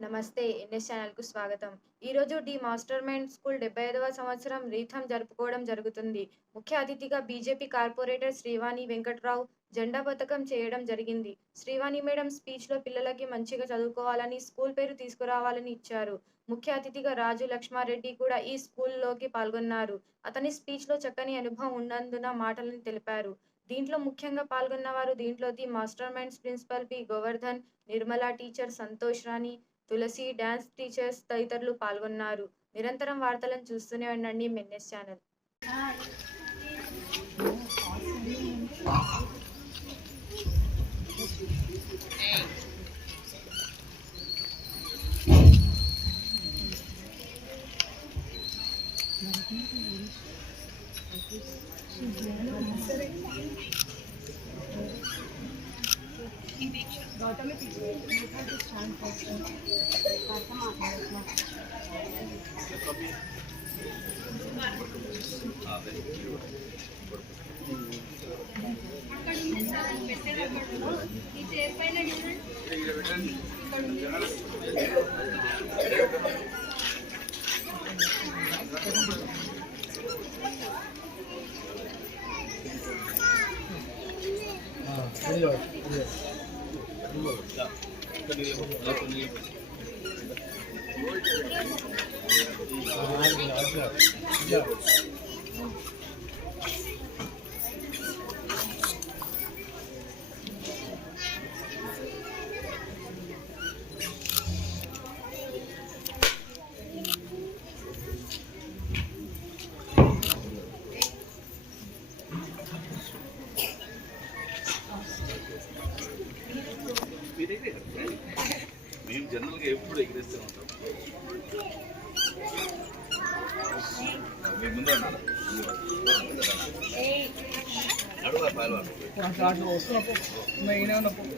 నమస్తే ఎన్ఎస్ ఛానల్కు స్వాగతం. ఈరోజు డి మాస్టర్ మైండ్ స్కూల్ డెబ్బై ఐదవ సంవత్సరం రీథం జరుపుకోవడం జరుగుతుంది. ముఖ్య అతిథిగా బీజేపీ కార్పొరేటర్ శ్రీవాణి వెంకట్రావు జెండా పథకం చేయడం జరిగింది. శ్రీవాణి మేడం స్పీచ్లో పిల్లలకి మంచిగా చదువుకోవాలని స్కూల్ పేరు తీసుకురావాలని ఇచ్చారు. ముఖ్య అతిథిగా రాజు లక్ష్మారెడ్డి కూడా ఈ స్కూల్లోకి పాల్గొన్నారు. అతని స్పీచ్లో చక్కని అనుభవం ఉన్నందున మాటలను తెలిపారు. దీంట్లో ముఖ్యంగా పాల్గొన్న వారు దీంట్లో the master minds principal P Govardhan Nirmala teacher Santosh Rani Tulasi dance teachers తదితరులు పాల్గొన్నారు. నిరంతరం వార్తలను చూస్తూనే ఉండండి మెన్నెస్ ఛానల్. kami ఇక్కడ మేము జనరల్గా ఎప్పుడు ఎగిరేస్తూ ఉంటాం. వస్తున్నప్పుడు మెయిన్ ఉన్నప్పుడు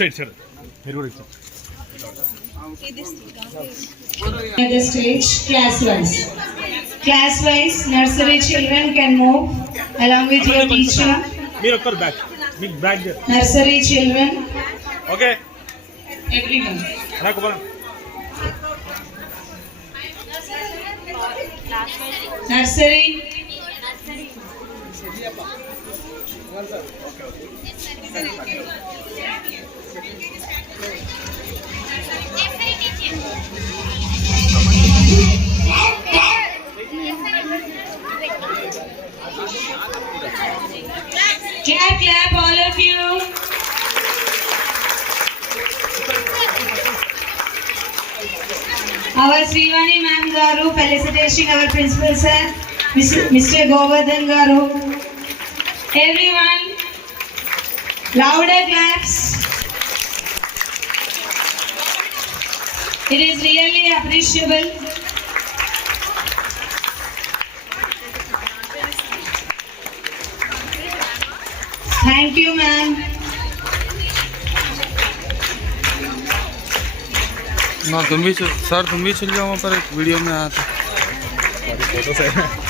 సైడ్ సార్ మీరు కూడా ఇచ్చారు At the stage, class wise. Class wise, nursery children can move along with your teacher. మీరు ఒక్కరు బ్యాక్ మీకు back Nursery children, okay everyone. నాకు బలం Nursery, Our Srivani ma'am garu felicitating our principal sir, Mr. Govardhan garu. Everyone, louder claps. It is really appreciable. Thank you, ma'am. ना तुम भी sir तुम भी चल जाओ वहाँ पर एक वीडियो में आया था फोटोस है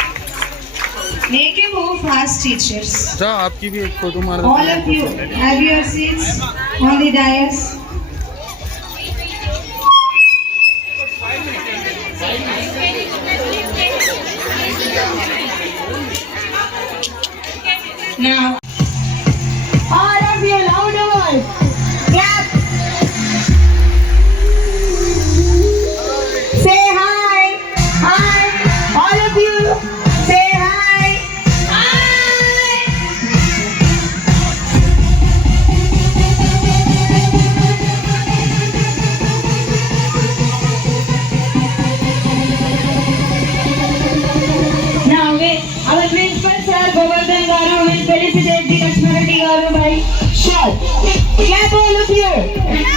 Make a move fast, teachers. अच्छा आपकी भी एक फ़ोटो मार All of you, have your seats on the dais. Now, Clap all of you.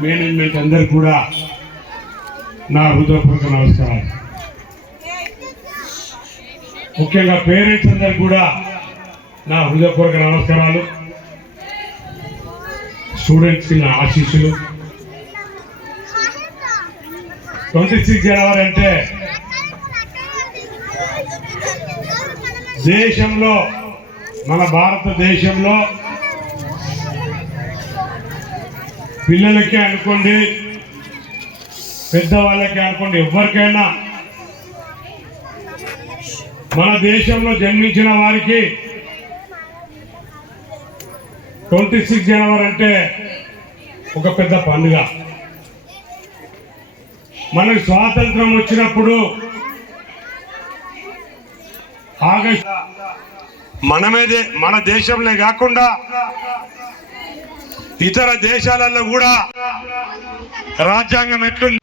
Management అందరు కూడా నా హృదయపూర్వక నమస్కారాలు. ముఖ్యంగా పేరెంట్స్ అందరు కూడా నా హృదయపూర్వక నమస్కారాలు. స్టూడెంట్స్కి నా ఆశీస్సులు. ట్వంటీ సిక్స్ జనవరి అంటే దేశంలో మన భారతదేశంలో పిల్లలకి అనుకోండి పెద్దవాళ్ళకి అనుకోండి ఎవరికైనా మన దేశంలో జన్మించిన వారికి ట్వంటీ సిక్స్ జనవరి అంటే ఒక పెద్ద పండుగ. మనకు స్వాతంత్రం వచ్చినప్పుడు ఆగస్ట్ మనమే మన దేశంలో కాకుండా ఇతర దేశాలలో కూడా రాజ్యాంగం ఎట్లుంది?